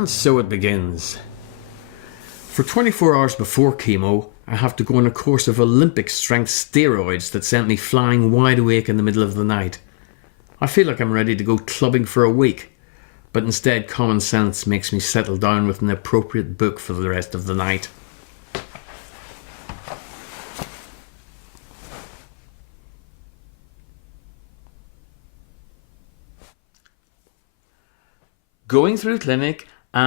And so it begins. For 24 hours before chemo, I have to go on a course of Olympic strength steroids that sent me flying wide awake in the middle of the night. I feel like I'm ready to go clubbing for a week, but instead common sense makes me settle down with an appropriate book for the rest of the night. Going through clinic, and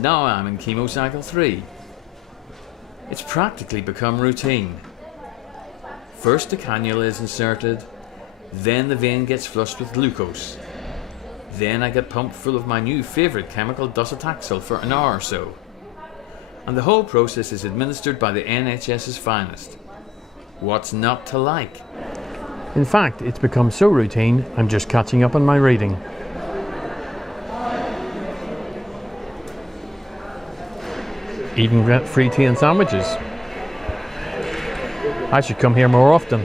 now I'm in chemo cycle 3. It's practically become routine. First the cannula is inserted, then the vein gets flushed with glucose. Then I get pumped full of my new favourite chemical docetaxel for an hour or so. And the whole process is administered by the NHS's finest. What's not to like? In fact, it's become so routine, I'm just catching up on my reading. Even get free tea and sandwiches. I should come here more often.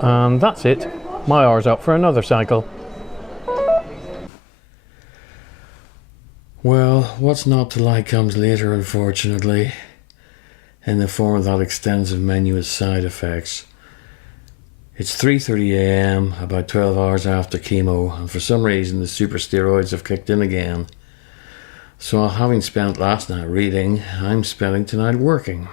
And that's it. My hour's up for another cycle. Well, what's not to like comes later, unfortunately, in the form of that extensive menu with side effects. It's 3:30 a.m, about 12 hours after chemo, and for some reason the super steroids have kicked in again. So having spent last night reading, I'm spending tonight working.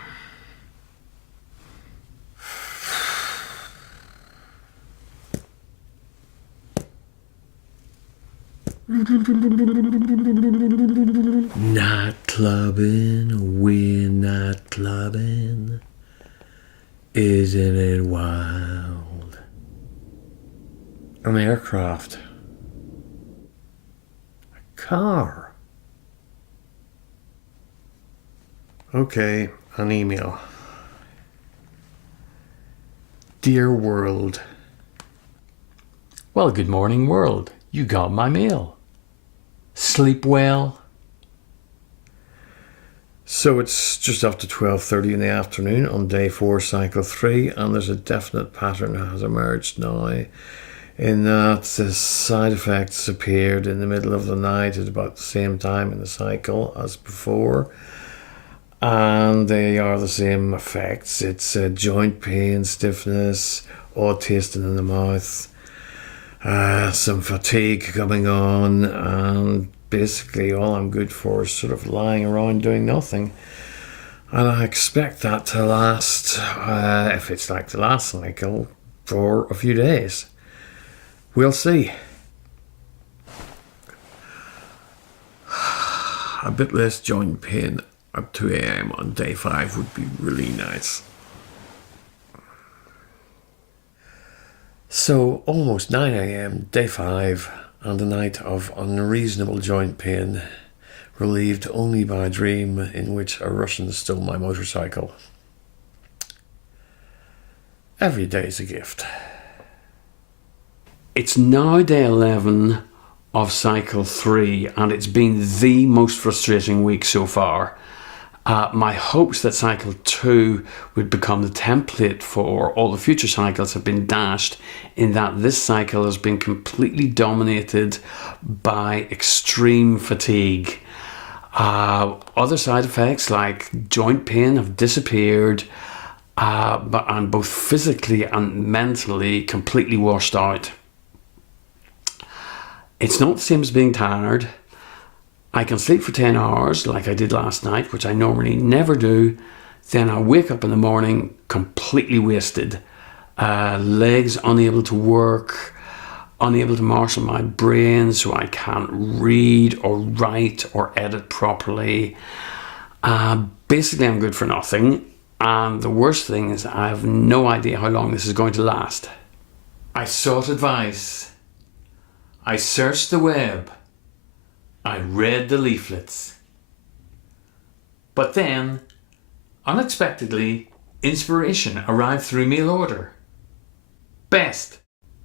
Night clubbing, we're night clubbing. Isn't it wild? An aircraft. A car. Okay, an email. Dear world. Well, good morning, world. You got my mail. Sleep well? So it's just after 12:30 in the afternoon on day 4, cycle 3, and there's a definite pattern that has emerged now, in that the side effects appeared in the middle of the night at about the same time in the cycle as before, and they are the same effects. It's joint pain, stiffness, odd tasting in the mouth, some fatigue coming on, and basically all I'm good for is sort of lying around doing nothing. And I expect that to last, if it's like the last cycle, for a few days. We'll see. A bit less joint pain at 2 a.m. on day 5 would be really nice. So, almost 9 a.m, day 5, and a night of unreasonable joint pain, relieved only by a dream in which a Russian stole my motorcycle. Every day's a gift. It's now day 11 of cycle 3, and it's been the most frustrating week so far. My hopes that cycle 2 would become the template for all the future cycles have been dashed, in that this cycle has been completely dominated by extreme fatigue. Other side effects like joint pain have disappeared, but I'm both physically and mentally completely washed out. It's not the same as being tired. I can sleep for 10 hours like I did last night, which I normally never do. Then I wake up in the morning completely wasted. Legs unable to work, unable to marshal my brain, so I can't read or write or edit properly. Basically, I'm good for nothing. And the worst thing is I have no idea how long this is going to last. I sought advice. I searched the web. I read the leaflets. But then, unexpectedly, inspiration arrived through mail order. Best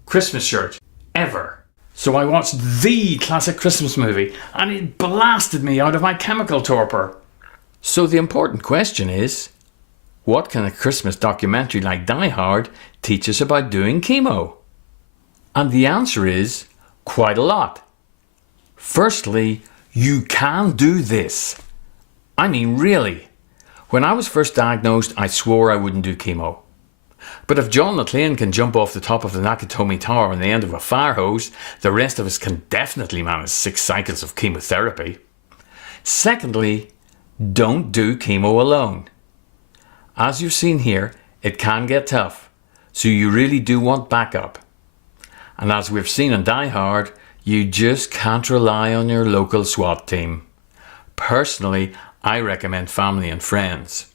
Christmas shirt ever. So I watched the classic Christmas movie, and it blasted me out of my chemical torpor. So the important question is, what can a Christmas documentary like Die Hard teach us about doing chemo? And the answer is quite a lot. Firstly, you can do this. I mean, really. When I was first diagnosed, I swore I wouldn't do chemo. But if John McClane can jump off the top of the Nakatomi Tower on the end of a fire hose, the rest of us can definitely manage 6 cycles of chemotherapy. Secondly, don't do chemo alone. As you've seen here, it can get tough, so you really do want backup. And as we've seen on Die Hard, you just can't rely on your local SWAT team. Personally, I recommend family and friends.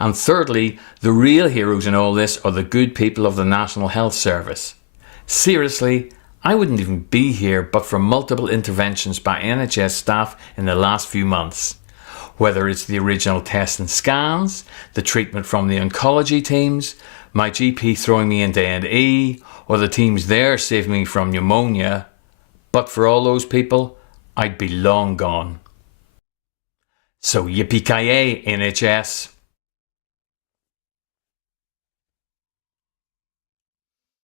And thirdly, the real heroes in all this are the good people of the National Health Service. Seriously, I wouldn't even be here but for multiple interventions by NHS staff in the last few months. Whether it's the original tests and scans, the treatment from the oncology teams, my GP throwing me into A&E, or the teams there saving me from pneumonia. But for all those people, I'd be long gone. So yippee-ki-yay, NHS.